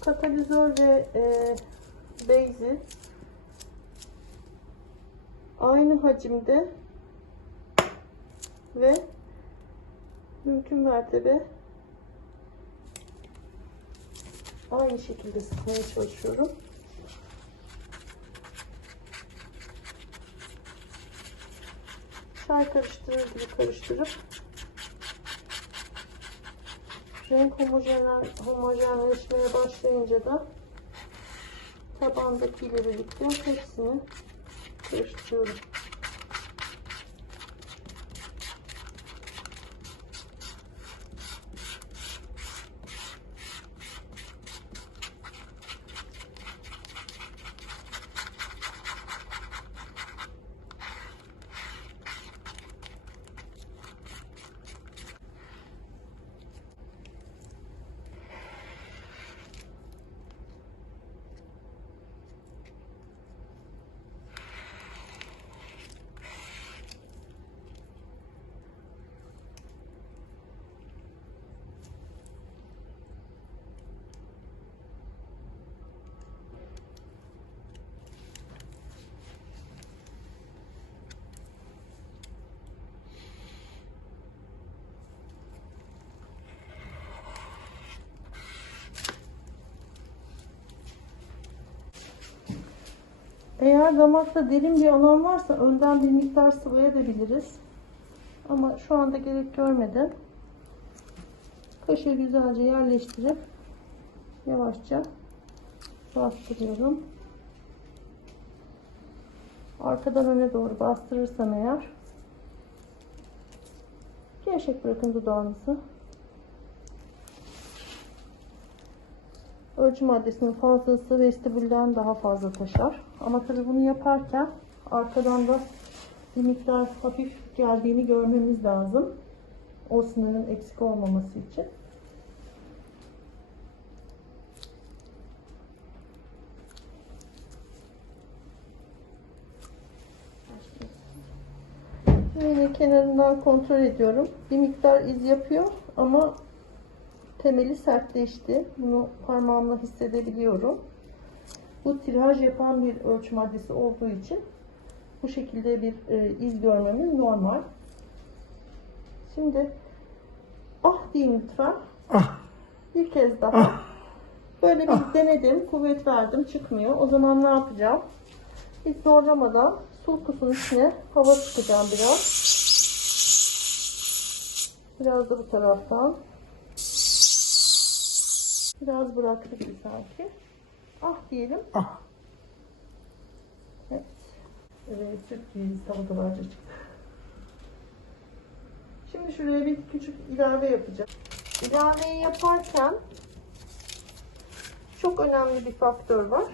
katalizör ve e, beyzi aynı hacimde ve mümkün mertebe aynı şekilde sıkmaya çalışıyorum. Çay karıştırır gibi karıştırıp renk homojen, homojenleşmeye başlayınca da tabandakiyle birlikte hepsini karıştırıyorum. Eğer damakta derin bir alan varsa önden bir miktar sıvayabiliriz. Ama şu anda gerek görmeden kaşığı güzelce yerleştirip yavaşça bastırıyorum. Arkadan öne doğru bastırırsam eğer gevşek bırakın dudağınızı. Ölçü maddesinin fazlası vestibülden daha fazla taşar. Ama tabii bunu yaparken arkadan da bir miktar hafif geldiğini görmemiz lazım. O sınırın eksik olmaması için. Yine kenarından kontrol ediyorum. Bir miktar iz yapıyor ama temeli sertleşti. Bunu parmağımla hissedebiliyorum. Bu tiraj yapan bir ölçü maddesi olduğu için bu şekilde bir e, iz görmemiz normal. Şimdi ah deyin lütfen. Ah, Bir kez daha. ah, Böyle bir denedim. Kuvvet verdim. Çıkmıyor. O zaman ne yapacağım? Hiç zorlamadan sulkusun içine hava sıkacağım biraz. Biraz da bu taraftan. Biraz bıraktık bir sanki. Ah diyelim. ah. Evet. Evet, gibi salatalarca çıktı. Şimdi şuraya bir küçük ilave yapacağım. İlaveyi yaparken çok önemli bir faktör var.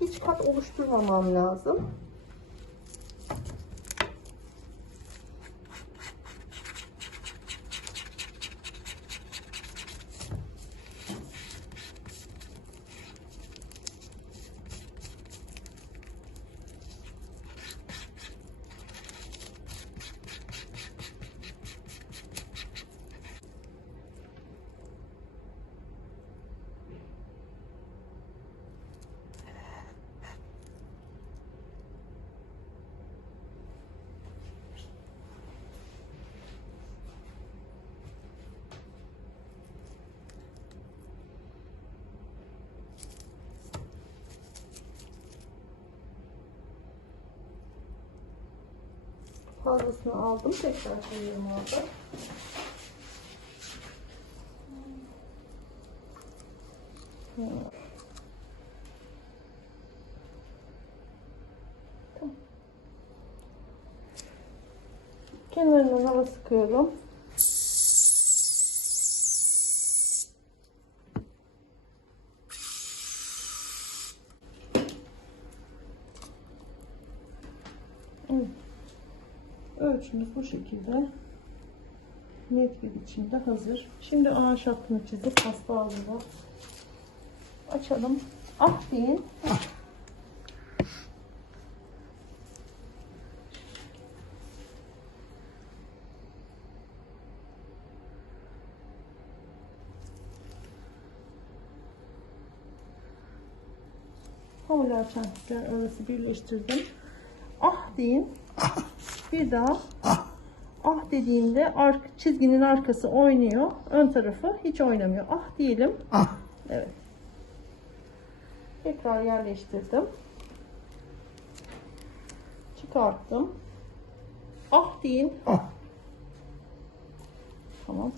Hiç kat oluşturmamam lazım. Fazlasını aldım. Tekrar koyuyorum orada. Tamam. Kenarından hava sıkıyorum. Evet. Ölçümüz bu şekilde. Net bir biçimde hazır. Şimdi ağaç hattını çizip pasta ağzını açalım. Ah deyin. Polar çentikler arası birleştirdim. Deyin. Bir daha ah dediğimde ark, çizginin arkası oynuyor. Ön tarafı hiç oynamıyor. Ah diyelim. Ah. Evet. Tekrar yerleştirdim. Çıkarttım. Ah deyin. Ah. Tamam.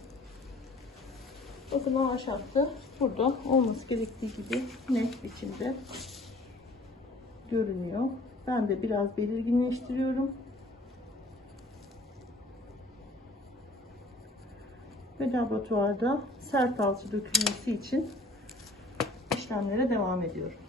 Bakın o aşağıda burada olması gerektiği gibi net biçimde görünüyor. Ben de biraz belirginleştiriyorum. Ve laboratuvarda sert alçı dökülmesi için işlemlere devam ediyorum.